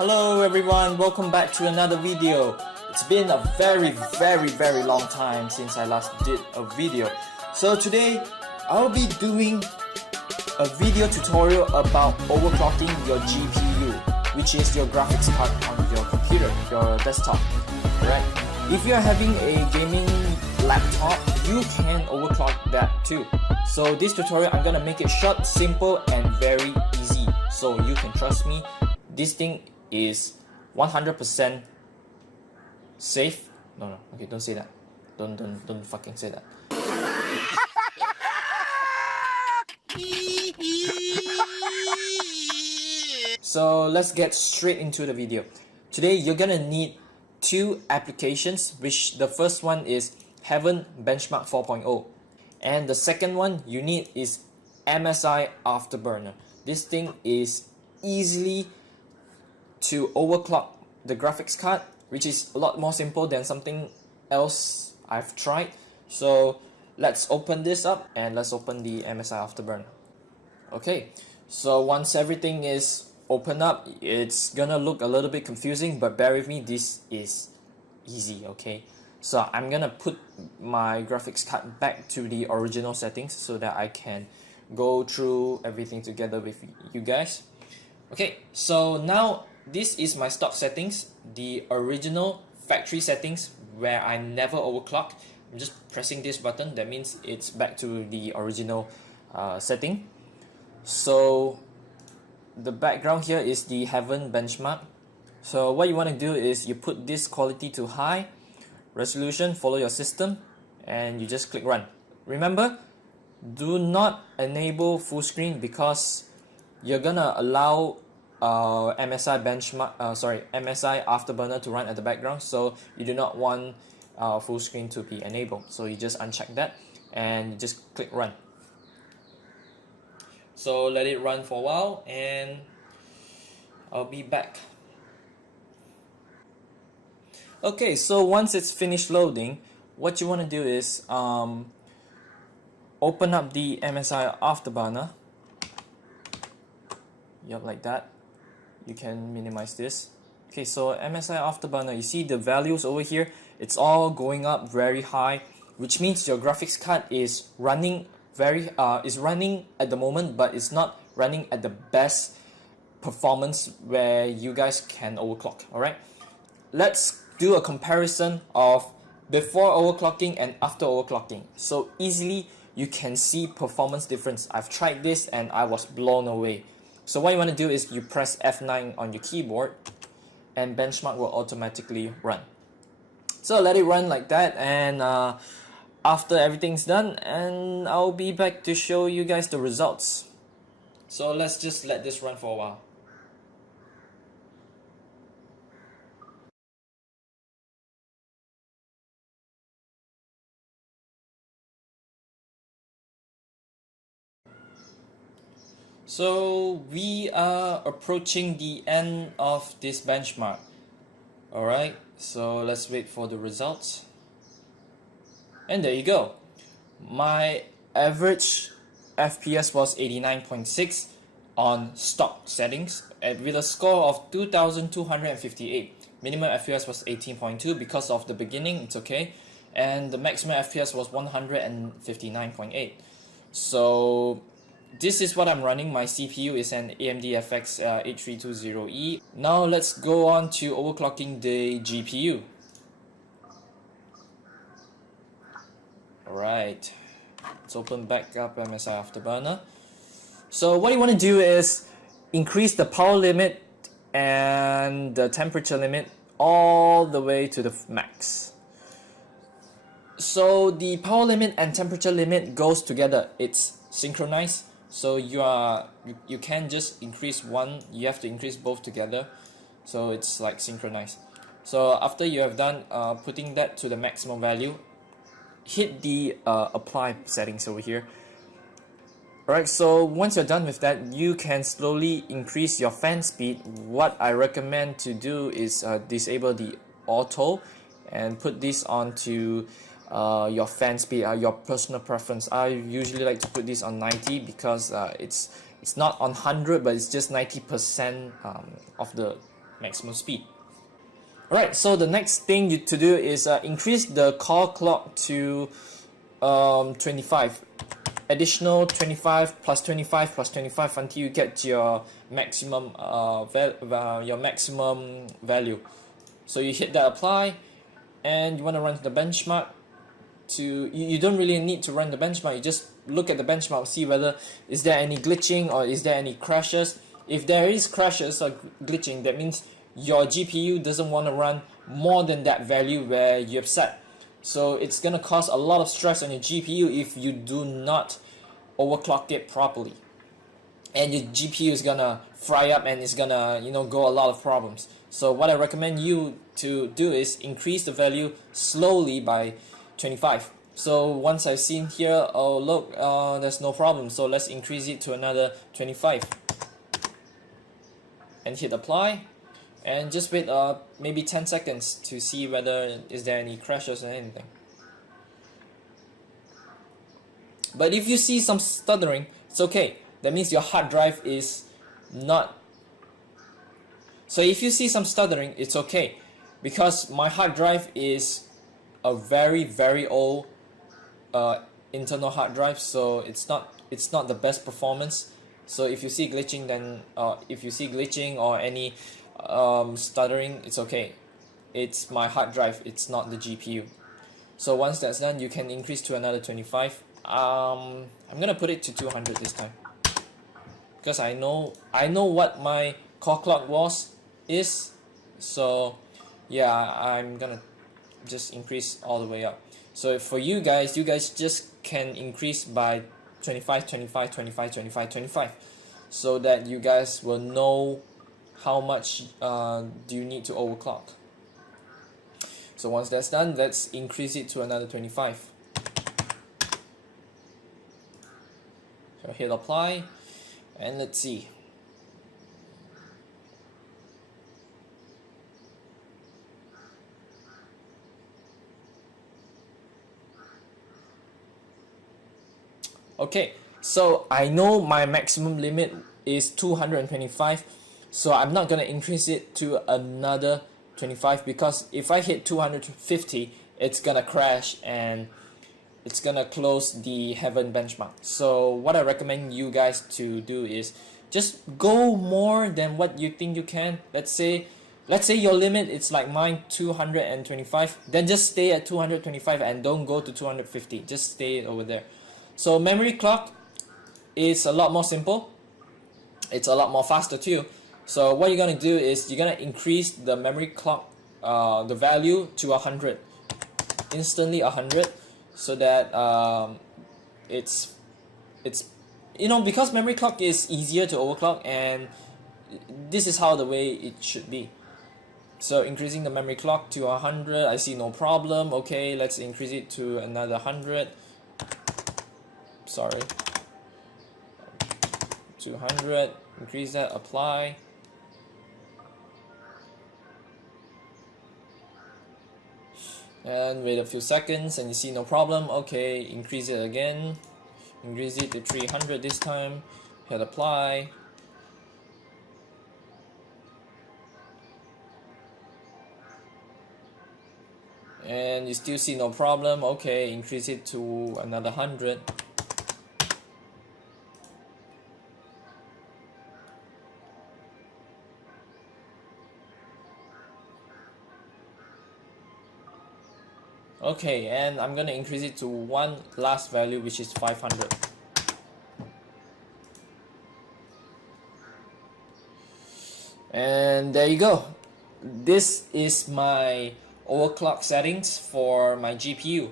Hello everyone, welcome back to another video. It's been a very long time since I last did a video. So today I'll be doing a video tutorial about overclocking your GPU, which is your graphics card on your computer, your desktop. Alright? If you're having a gaming laptop, you can overclock that too. So this tutorial, I'm gonna make it short, simple and very easy. So you can trust me, this thing is 100% safe. No, okay, don't say that. Don't fucking say that. So let's get straight into the video. Today you're gonna need two applications, which the first one is Heaven Benchmark 4.0 and the second one you need is MSI Afterburner. This thing is easily to overclock the graphics card, which is a lot more simple than something else I've tried. So let's open this up and let's open the MSI Afterburner. Okay, so once everything is open up, it's gonna look a little bit confusing, but bear with me, this is easy. Okay, so I'm gonna put my graphics card back to the original settings so that I can go through everything together with you guys. Okay, so now this is my stock settings, the original factory settings where I never overclock. I'm just pressing this button, that means it's back to the original setting. So the background here is the Heaven benchmark. So what you want to do is you put this quality to high, resolution, follow your system, and you just click run. Remember, do not enable full screen because you're gonna allow MSI Afterburner to run at the background, so you do not want full screen to be enabled. So you just uncheck that and you just click run. So let it run for a while and I'll be back. Okay, so once it's finished loading, what you want to do is open up the MSI Afterburner. Yep, like that. You can minimize this. Okay, so MSI Afterburner, you see the values over here, it's all going up very high, which means your graphics card is running running at the moment, but it's not running at the best performance where you guys can overclock. Alright, let's do a comparison of before overclocking and after overclocking, so easily you can see performance difference. I've tried this and I was blown away. So what you want to do is you press F9 on your keyboard and benchmark will automatically run. So let it run like that, and after everything's done, and I'll be back to show you guys the results. So let's just let this run for a while. So we are approaching the end of this benchmark. Alright, so let's wait for the results. And there you go. My average FPS was 89.6 on stock settings with a score of 2258. Minimum FPS was 18.2 because of the beginning, it's okay. And the maximum FPS was 159.8. So this is what I'm running. My CPU is an AMD FX 8320E. Now let's go on to overclocking the GPU. Alright, let's open back up MSI Afterburner. So what you want to do is increase the power limit and the temperature limit all the way to the max. So the power limit and temperature limit goes together, it's synchronized. So you can't just increase one, you have to increase both together. So it's like synchronized. So after you have done putting that to the maximum value, hit the apply settings over here. Alright, so once you're done with that, you can slowly increase your fan speed. What I recommend to do is disable the auto and put this onto your fan speed, your personal preference. I usually like to put this on 90 because it's not on 100, but it's just 90% of the maximum speed. Alright, so the next thing to do is increase the core clock to 25. Additional 25 plus 25 plus 25 until you get your maximum value. So you hit that apply, and you want to run the benchmark. You don't really need to run the benchmark. You just look at the benchmark, see whether is there any glitching or is there any crashes. If there is crashes or glitching, that means your GPU doesn't want to run more than that value where you've set. So it's gonna cause a lot of stress on your GPU if you do not overclock it properly, and your GPU is gonna fry up and it's gonna go a lot of problems. So what I recommend you to do is increase the value slowly by 25. So once I've seen here, oh look, there's no problem, so let's increase it to another 25 and hit apply, and just wait maybe 10 seconds to see whether is there any crashes or anything. But if you see some stuttering, it's okay. That means your hard drive is not. So if you see some stuttering, it's okay, because my hard drive is a very old internal hard drive, so it's not the best performance. So if you see glitching, then if you see glitching or any stuttering, it's okay. It's my hard drive, it's not the GPU. So once that's done, you can increase to another 25. I'm gonna put it to 200 this time, because I know what my core clock is. So yeah, I'm gonna just increase all the way up. So for you guys just can increase by 25, 25, 25, 25, 25, so that you guys will know how much do you need to overclock. So once that's done, let's increase it to another 25. So hit apply, and let's see. Okay, so I know my maximum limit is 225, so I'm not gonna increase it to another 25, because if I hit 250, it's gonna crash and it's gonna close the Heaven benchmark. So what I recommend you guys to do is just go more than what you think you can. Let's say your limit is like mine, 225, then just stay at 225 and don't go to 250. Just stay over there. So memory clock is a lot more simple. It's a lot more faster too. So what you're gonna do is you're gonna increase the memory clock, the value to 100, instantly 100, so that it's because memory clock is easier to overclock, and this is how the way it should be. So increasing the memory clock to 100, I see no problem. Okay, let's increase it to another 100. Sorry, 200, increase that, apply. And wait a few seconds, and you see no problem. Okay, increase it again, increase it to 300 this time, hit apply. And you still see no problem. Okay, increase it to another 100. Okay, and I'm gonna increase it to one last value, which is 500. And there you go. This is my overclock settings for my GPU.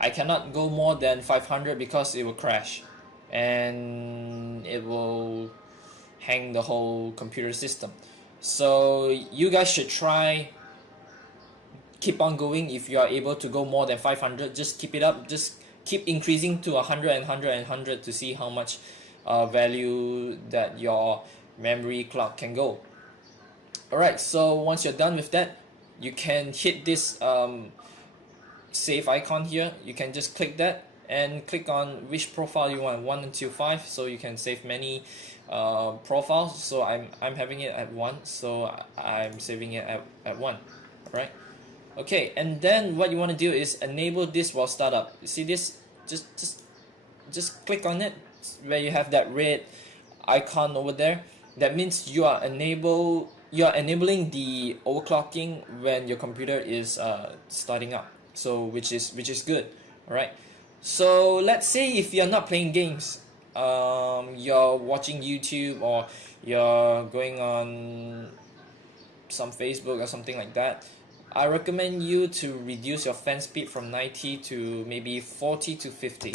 I cannot go more than 500 because it will crash and it will hang the whole computer system. So you guys should try, keep on going. If you are able to go more than 500, just keep it up. Just keep increasing to 100 and 100 and 100 to see how much value that your memory clock can go. Alright, so once you're done with that, you can hit this save icon here. You can just click that, and click on which profile you want, 1 and 2, 5, so you can save many profiles. So I'm having it at 1, so I'm saving it at 1. Alright, okay, and then what you want to do is enable this while startup. You see this? Just click on it where you have that red icon over there. That means you are enabling the overclocking when your computer is starting up, so which is good. Alright, so let's say if you're not playing games, you're watching YouTube, or you're going on some Facebook or something like that, I recommend you to reduce your fan speed from 90 to maybe 40 to 50.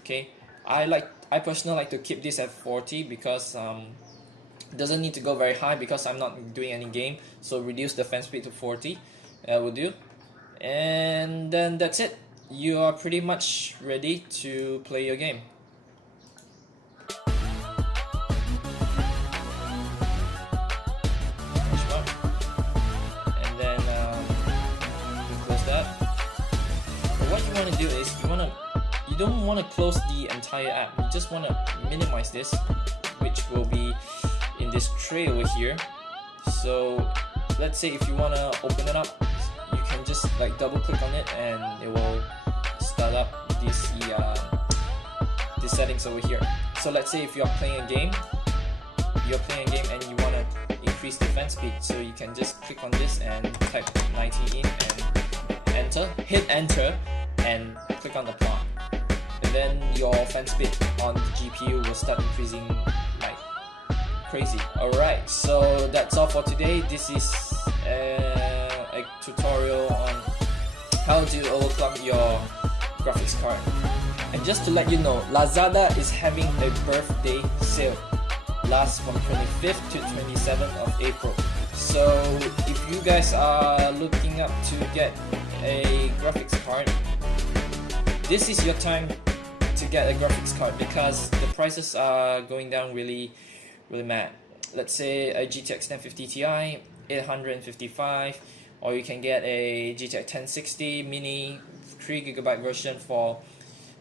Okay, I personally like to keep this at 40 because it doesn't need to go very high because I'm not doing any game. So reduce the fan speed to 40, that will do. And then that's it. You are pretty much ready to play your game. And then you close that. But what you want to do is you don't want to close the entire app. You just want to minimize this, which will be in this tray over here. So let's say if you want to open it up, you can just like double click on it and it will start up these settings over here. So let's say if you're playing a game and you want to increase the fan speed, so you can just click on this and type 90 in and hit enter and click on apply, and then your fan speed on the GPU will start increasing like crazy. Alright, so that's all for today. This is a tutorial on how to overclock your graphics card. And just to let you know, Lazada is having a birthday sale, lasts from 25th to 27th of April. So if you guys are looking up to get a graphics card, this is your time to get a graphics card because the prices are going down really mad. Let's say a GTX 1050 Ti, 855, or you can get a GTX 1060 mini 3GB version for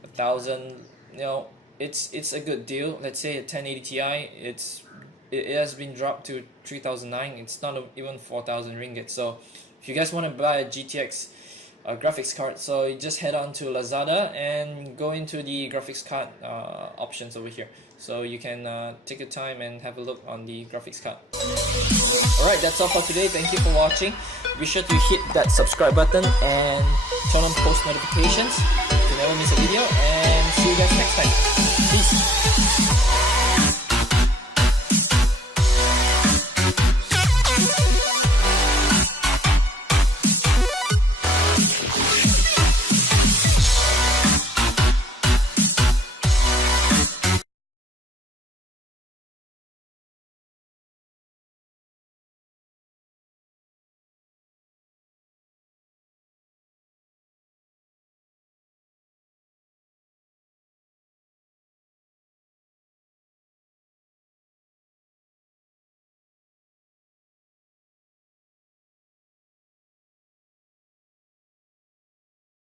1,000. You know, it's a good deal. Let's say a 1080 Ti, it has been dropped to 3,009. It's not even 4,000 ringgit. So if you guys want to buy a GTX graphics card, so you just head on to Lazada and go into the graphics card options over here. So you can take your time and have a look on the graphics card. Alright, that's all for today. Thank you for watching. Be sure to hit that subscribe button and turn on post notifications to never miss a video, and see you guys next time. Peace.